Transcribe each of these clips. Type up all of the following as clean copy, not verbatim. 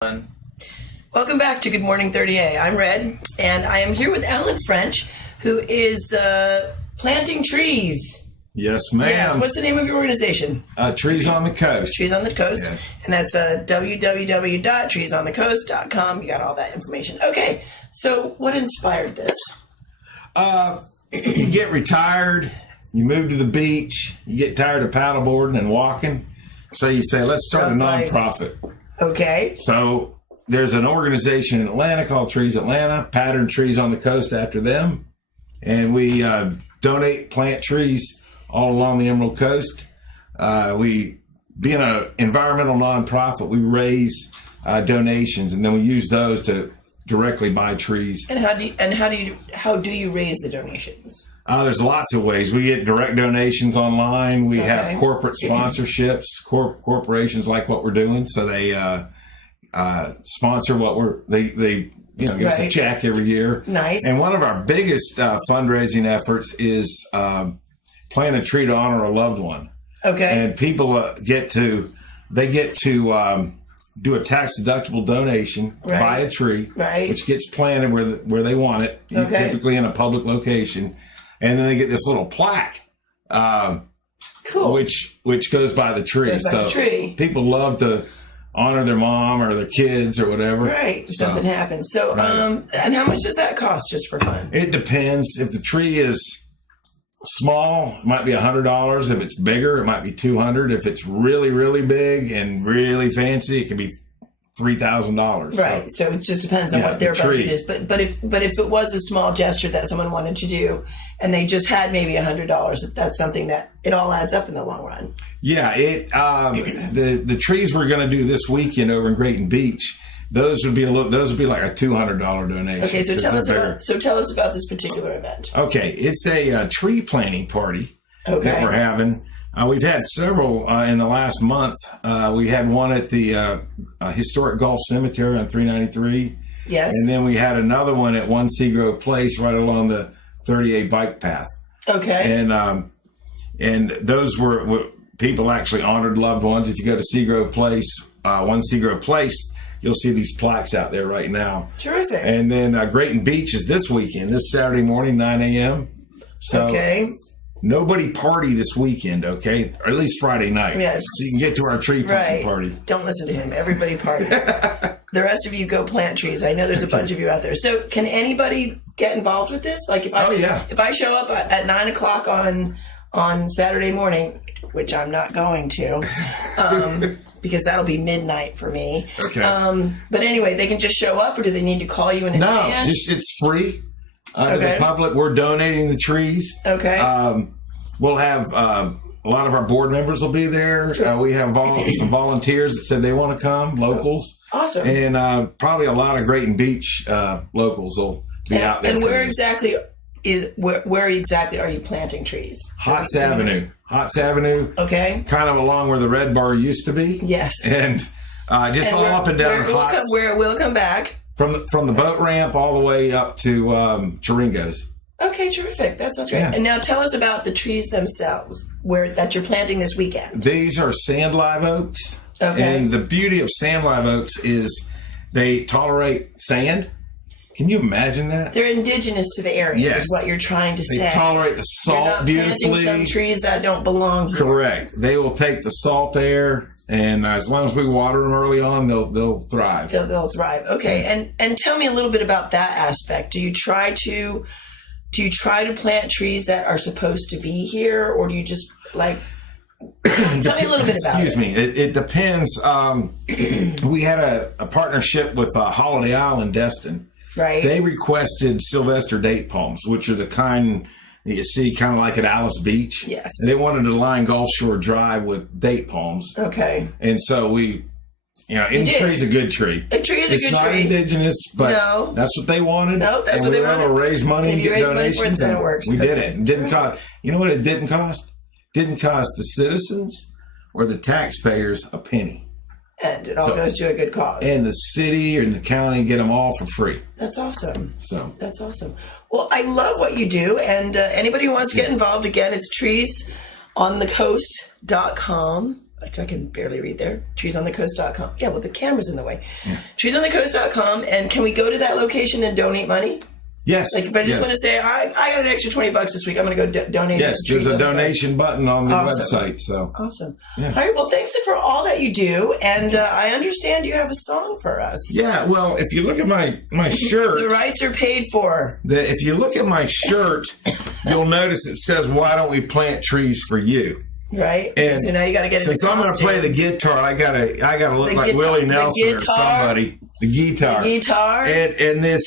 Welcome back to Good Morning 30A. I'm Red, and I am here with Alan French, who is planting trees. Yes, ma'am. Yes. What's the name of your organization? Trees on the Coast. Trees on the Coast. Yes. And that's www.treesonthecoast.com. You got all that information. Okay, so what inspired this? You get retired, you move to the beach, you get tired of paddleboarding and walking, so you say, let's start a nonprofit. Okay. So there's an organization in Atlanta called Trees Atlanta, patterned trees on the coast after them, and we plant trees all along the Emerald Coast. We, being an environmental nonprofit, we raise donations, and then we use those to directly buy trees. And how do you raise the donations? There's lots of ways. We get direct donations online. We have corporate sponsorships. Corporations like what we're doing, so they sponsor what they give us a check every year. Nice. And one of our biggest fundraising efforts is plant a tree to honor a loved one. Okay. And people get to do a tax-deductible donation, buy a tree, which gets planted where they want it, typically in a public location, and then they get this little plaque, which goes by the tree. People love to honor their mom or their kids or whatever. Right, something happens. So, and how much does that cost just for fun? It depends. If the tree is small, it might be $100. If it's bigger, it might be $200. If it's really, really big and really fancy, it can be $3,000. Right. So it just depends on what their budget is. But if it was a small gesture that someone wanted to do, and they just had maybe $100, that's something that it all adds up in the long run. Yeah. The trees we're going to do this weekend over in Grayton Beach, those would be like a $200 donation. Okay, so tell us about this particular event. Okay, it's a tree planting party that we're having. We've had several in the last month. We had one at the historic Gulf Cemetery on 393. Yes, and then we had another one at One Seagrove Place, right along the 38 bike path. Okay, and those were people actually honored loved ones. If you go to Seagrove Place, One Seagrove Place, you'll see these plaques out there right now. Terrific. And then Grayton Beach is this weekend, this Saturday morning, 9 a.m. So nobody party this weekend, okay? Or at least Friday night. Yes. So you can get to our tree planting party. Don't listen to him. Everybody party. The rest of you go plant trees. I know there's a bunch of you out there. So can anybody get involved with this? Like if I show up at 9 o'clock on Saturday morning, which I'm not going to, because that'll be midnight for me. Okay. But anyway, they can just show up, or do they need to call you in advance? No, it's free to the public. We're donating the trees. Okay. We'll have a lot of our board members will be there. Sure. We have some volunteers that said they want to come, locals. Awesome. And probably a lot of Grayton Beach locals will be out there. And where exactly are you planting trees? Hotz Avenue. Hotz Avenue. Okay. Kind of along where the Red Bar used to be. Yes. And just all up and down Hotz. Where it will come back. From the boat ramp all the way up to Chiringo's. Okay, terrific. That sounds great. Yeah. And now tell us about the trees themselves that you're planting this weekend. These are sand live oaks. Okay. And the beauty of sand live oaks is they tolerate sand. Can you imagine that? They're indigenous to the area, yes, is what you're trying to say. They tolerate the salt beautifully. You're not planting some trees that don't belong here. Correct. They will take the salt there, and as long as we water them early on, they'll thrive. They'll thrive. Okay, and tell me a little bit about that aspect. Do you try to plant trees that are supposed to be here, or do you just like... Tell me a little bit about it. Excuse me. It depends. We had a partnership with Holiday Isle in Destin. Right. They requested Sylvester date palms, which are the kind that you see kind of like at Alice Beach. Yes. And they wanted to line Gulf Shore Drive with date palms. Okay. And so any tree is a good tree. A tree is a good tree. It's not indigenous, but that's what they wanted. No, that's what they wanted. And we were able to raise money and get donations. And it works. We did it. It didn't cost. You know what it didn't cost? It didn't cost the citizens or the taxpayers a penny. And it all goes to a good cause. And the city and the county get them all for free. That's awesome. That's awesome. Well, I love what you do. And anybody who wants to get involved, again, it's treesonthecoast.com. I can barely read there. Treesonthecoast.com. Yeah, well, the camera's in the way. Yeah. Treesonthecoast.com. And can we go to that location and donate money? Yes. Like if I just want to say, I got an extra $20 this week, I'm going to go donate. Yes, there's a donation button on the website. So awesome. Yeah. All right. Well, thanks for all that you do. And I understand you have a song for us. Yeah. Well, if you look at my shirt. The rights are paid for. If you look at my shirt, you'll notice it says, "Why don't we plant trees for you?" Right. And so now you got to get since I'm going to play the guitar, I gotta look like Willie Nelson or somebody. The guitar. And this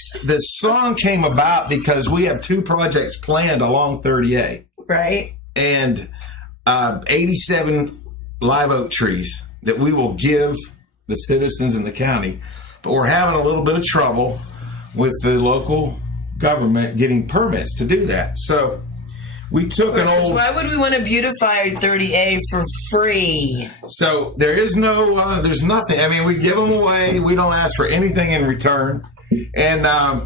song came about because we have 2 projects planned along 30A. Right. And 87 live oak trees that we will give the citizens in the county. But we're having a little bit of trouble with the local government getting permits to do that. So we took an old... Why would we want to beautify 30A for free? So there is no, there's nothing. I mean, we give them away. We don't ask for anything in return. And I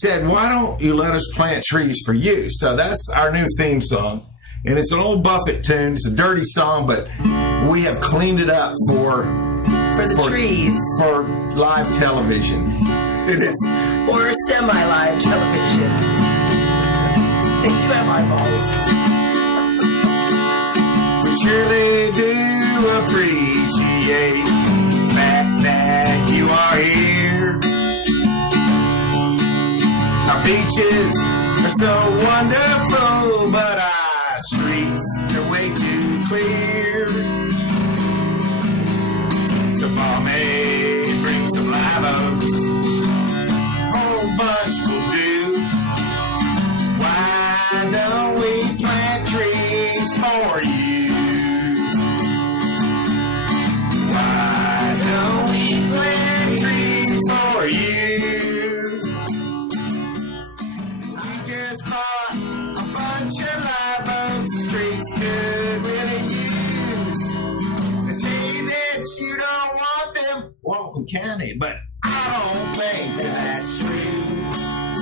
said, why don't you let us plant trees for you? So that's our new theme song. And it's an old Buffett tune. It's a dirty song, but we have cleaned it up for trees. For live television. It's... Or semi-live television. They do have eyeballs. We surely do appreciate that you are here. Our beaches are so wonderful, but our streets are way too clear. So Mom may bring some live oaks. Bunch will do. Why don't we plant trees for you? Why don't we plant trees for you? I just bought a bunch of live oaks the streets could really use. They say that you don't want them, Walton County, but I don't think that's true.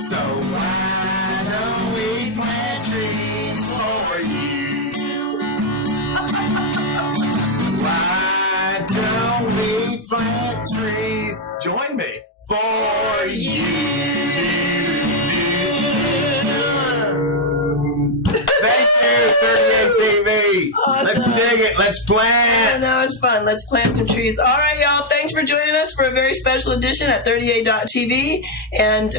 So why don't we plant trees for you? Why don't we plant trees? Join me. For you. Thank you, 38 TV. Awesome. Let's dig it. Let's plant. That was fun. Let's plant some trees. All right, y'all. Thanks for joining us for a very special edition at 38.tv. And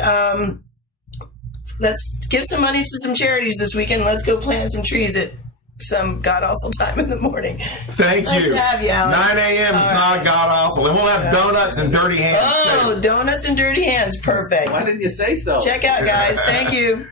let's give some money to some charities this weekend. Let's go plant some trees at some god-awful time in the morning. Thank you. Nice to have you, Alan. 9 a.m. is not god-awful. And we'll have donuts and dirty hands, too. Donuts and dirty hands. Perfect. Why didn't you say so? Check out, guys. Thank you.